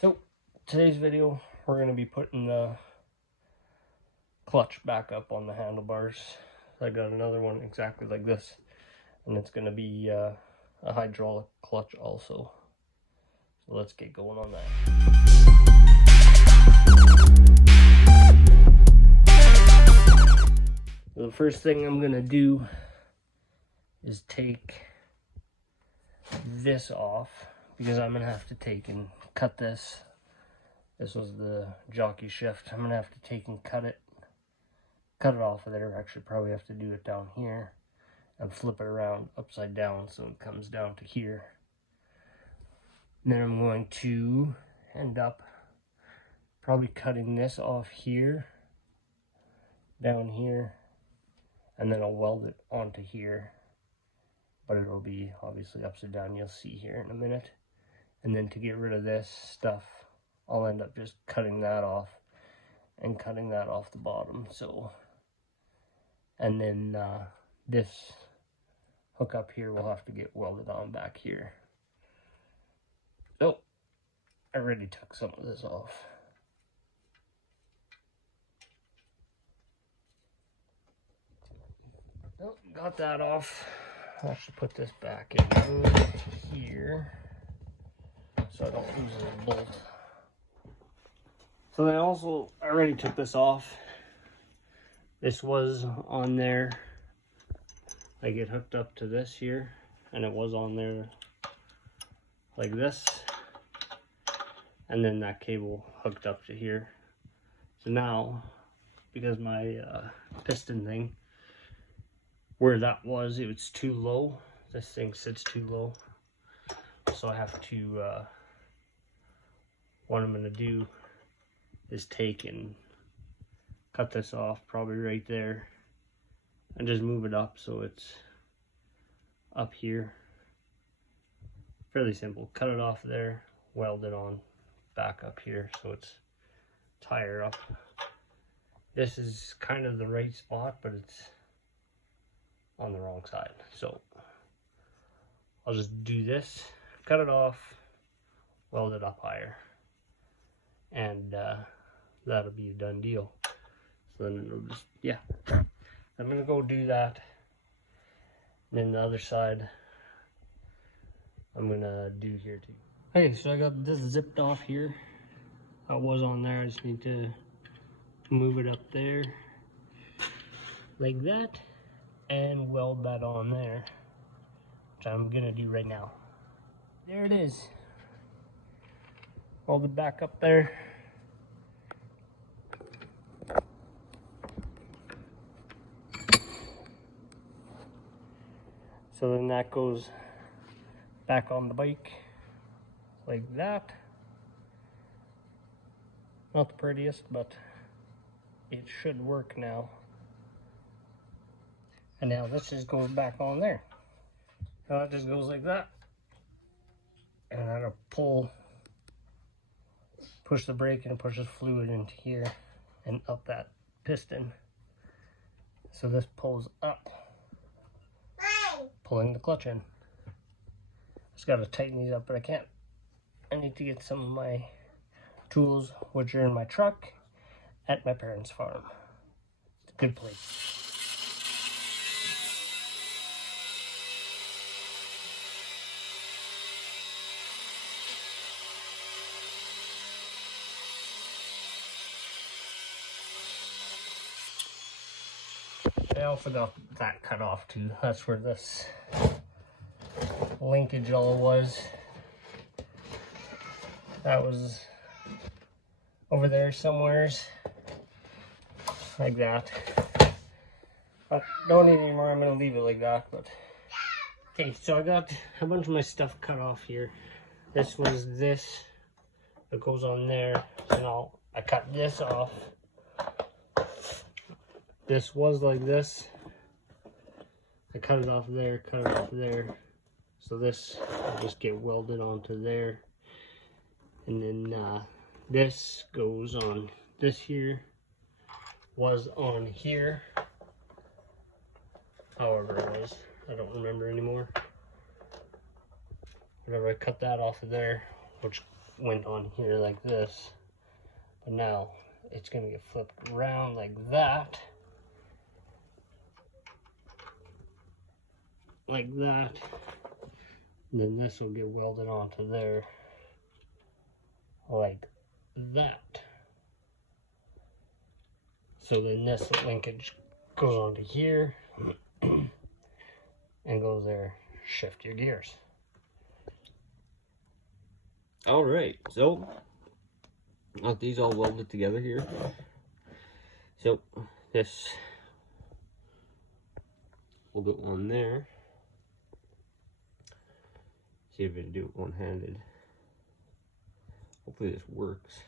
So today's video, we're going to be putting the clutch back up on the handlebars. I got another one exactly like this, and it's going to be a hydraulic clutch also. So let's get going on that. So the first thing I'm going to do is take this off, because I'm going to have to take and cut this. This was the jockey shift. I'm going to have to take and cut it off of there. Actually, probably have to do it down here and flip it around upside down so it comes down to here. And then I'm going to end up probably cutting this off here, down here, and then I'll weld it onto here. But it'll be obviously upside down, you'll see here in a minute. And then to get rid of this stuff, I'll end up just cutting that off and cutting that off the bottom. So, and then this hook up here will have to get welded on back here. So, I already took some of this off. Oh, got that off. I'll actually put this back in here so I don't lose the bolt. So then I already took this off. This was on there. I get hooked up to this here, and it was on there like this. And then that cable hooked up to here. So now, because my piston thing, where that was, it was too low. This thing sits too low. So I have to, what I'm gonna do is take and cut this off, probably right there, and just move it up so it's up here. Fairly simple. Cut it off there, weld it on back up here so it's higher up. This is kind of the right spot, but it's on the wrong side. So I'll just do this, cut it off, weld it up higher, and that'll be a done deal. So then it'll just, yeah, I'm gonna go do that. And then the other side I'm gonna do here too. Okay, so I got this zipped off here. That was on there. I just need to move it up there like that and weld that on there, which I'm gonna do right now. There it is. Weld it back up there. So then that goes back on the bike like that. Not the prettiest, but it should work now. And now this just goes back on there. So it just goes like that. And that'll push the brake and pushes fluid into here and up that piston. So this pulls up, pulling the clutch in. Just gotta tighten these up, but I can't. I need to get some of my tools, which are in my truck at my parents' farm. It's a good place. I also got that cut off too. That's where this linkage all was. That was over there somewheres, like that. But don't need any more. I'm gonna leave it like that. But okay, so I got a bunch of my stuff cut off here. This was this that goes on there. So now I cut this off. This was like this. I cut it off there, cut it off there. So this will just get welded onto there. And then this goes on this here, was on here. However it was, I don't remember anymore. Whenever I cut that off of there, which went on here like this, but now it's going to get flipped around like that. Like that. And then this will get welded onto there. Like that. So then this linkage goes onto here and goes there. Shift your gears. All right, so got these all welded together here. So this we'll get one there. See if we can do it one-handed. Hopefully this works.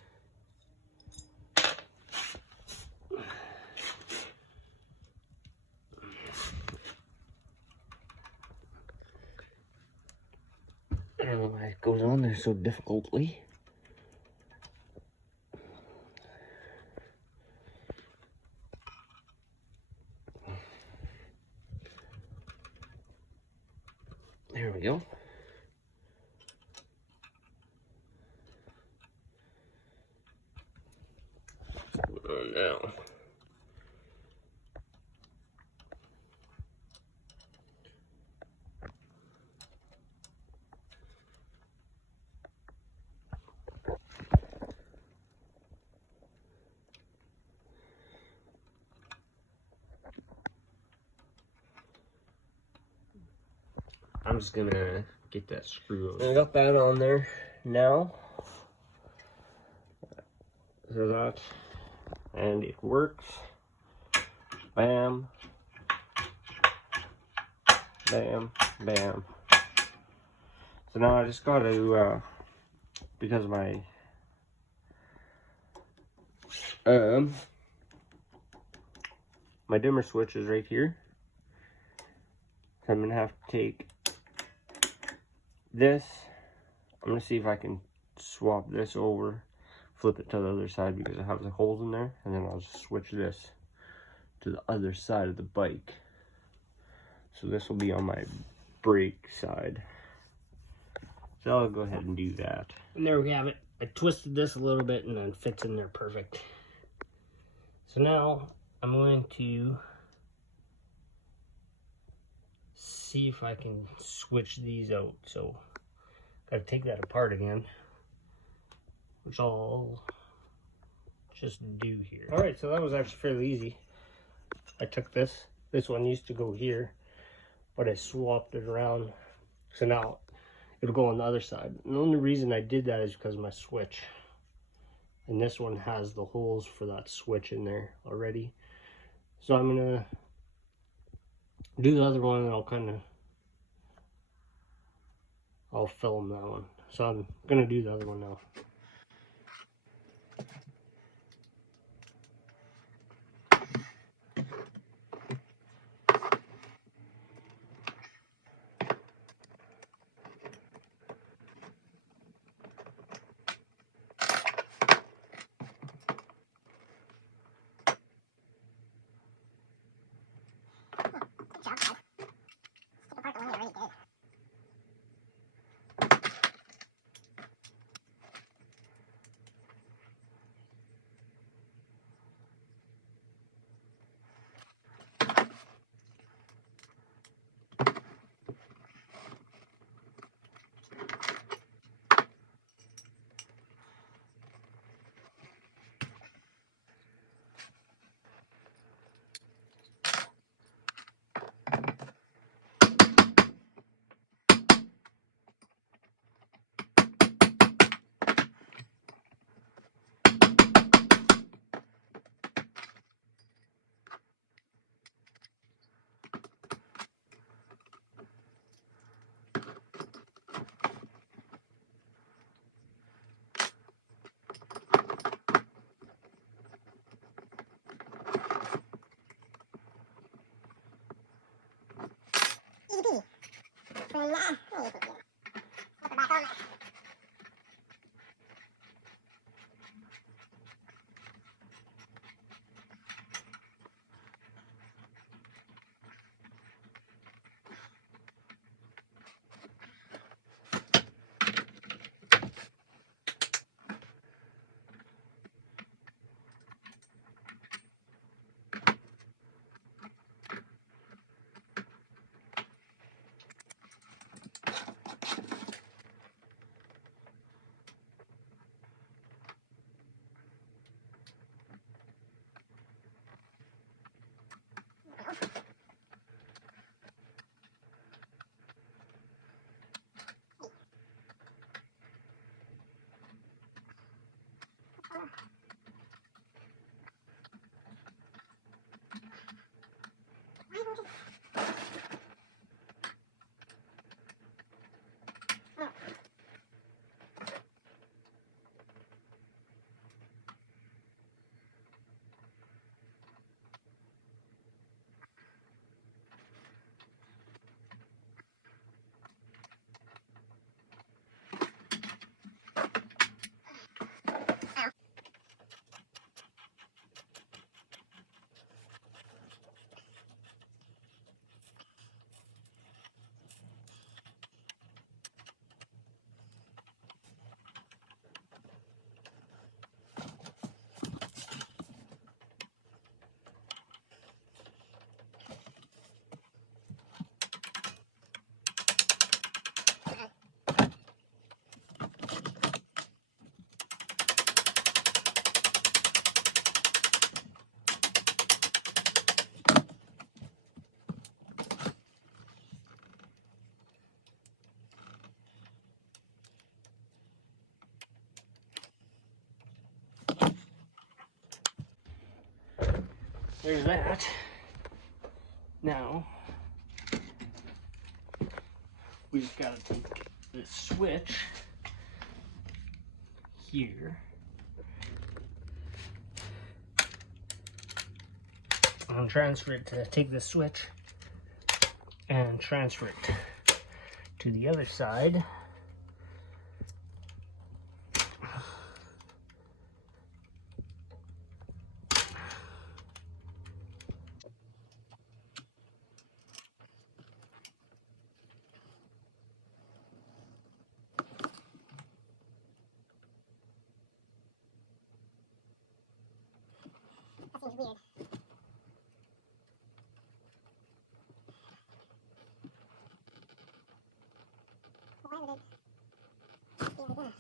I don't know why it goes on there so difficultly. There we go. What's going on now? I'm just gonna get that screw on. I got that on there now. So that, and it works. Bam. Bam. Bam. So now I just gotta, because my, my dimmer switch is right here. So I'm gonna have to take this. I'm gonna see if I can swap this over, flip it to the other side because I have the holes in there, and then I'll just switch this to the other side of the bike. So this will be on my brake side. So I'll go ahead and do that. And there we have it. I twisted this a little bit and then it fits in there perfect. So now I'm going to see if I can switch these out. So gotta take that apart again, which I'll just do here. All right, so that was actually fairly easy. I took this one used to go here, but I swapped it around. So now it'll go on the other side. And the only reason I did that is because of my switch. And this one has the holes for that switch in there already. So I'm gonna do the other one and I'll film that one. So I'm gonna do the other one now. there's that. Now, we just gotta take this switch here and transfer it to take the switch and transfer it to the other side. That seems weird. Why would it be like that?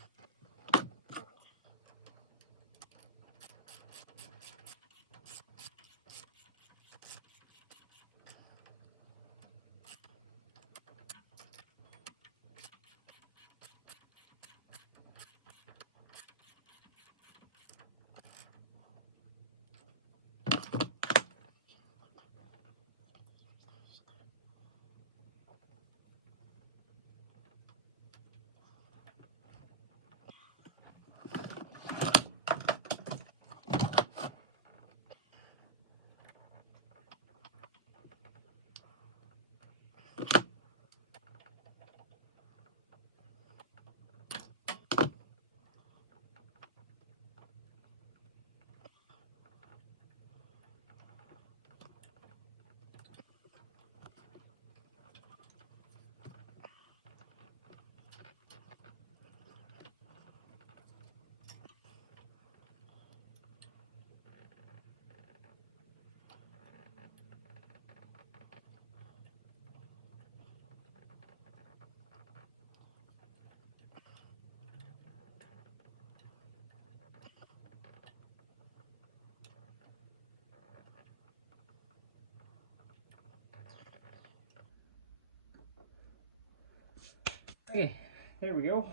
Okay, there we go.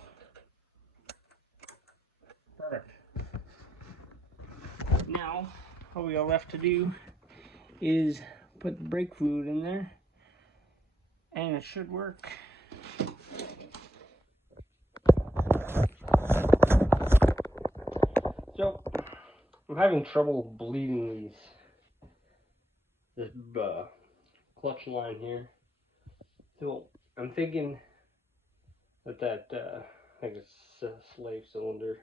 Perfect. Now, all we got left to do is put the brake fluid in there, and it should work. So, I'm having trouble bleeding this clutch line here. So, I'm thinking that I think it's a slave cylinder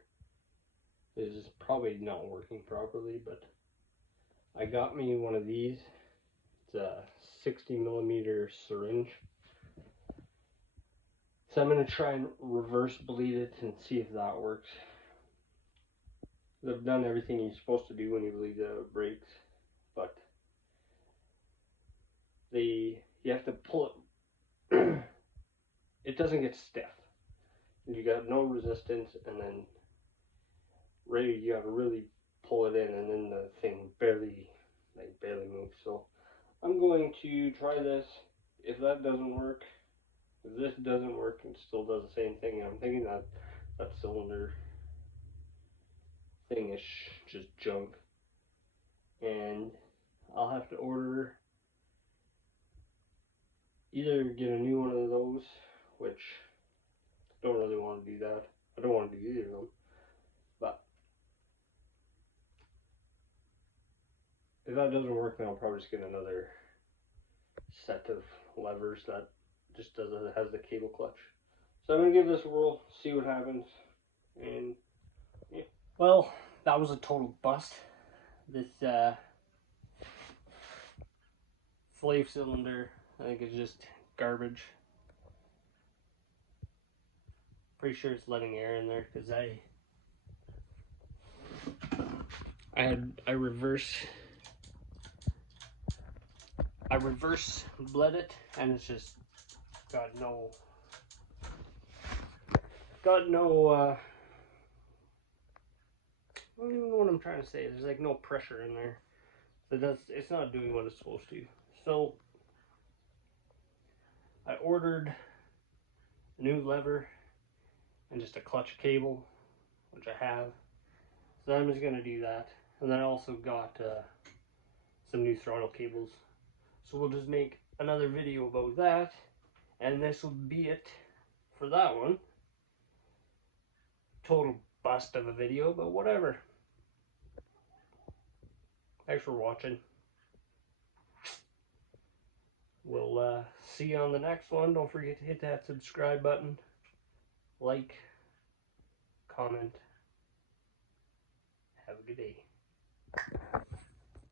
is probably not working properly, but I got me one of these. It's a 60mm syringe. So I'm going to try and reverse bleed it and see if that works. They've done everything you're supposed to do when you bleed the brakes, but you have to pull it. It doesn't get stiff. You got no resistance, and then you have to really pull it in, and then the thing barely moves. So I'm going to try this. If that doesn't work, if this doesn't work and still does the same thing, I'm thinking that cylinder thing is just junk, and I'll have to either get a new one of those, which I don't really want to do that. I don't want to do either of them, but if that doesn't work, then I'll probably just get another set of levers that just has the cable clutch. So I'm gonna give this a whirl, see what happens, and yeah. Well, that was a total bust. This slave cylinder, I think, is just garbage. Pretty sure it's letting air in there because I reverse bled it, and it's just got no I don't even know what I'm trying to say. There's like no pressure in there. So it's not doing what it's supposed to. So I ordered a new lever and just a clutch cable, which I have. So I'm just gonna do that. And then I also got some new throttle cables. So we'll just make another video about that, and this will be it for that one. Total bust of a video, but whatever. Thanks for watching. We'll see you on the next one. Don't forget to hit that subscribe button, like, comment. Have a good day.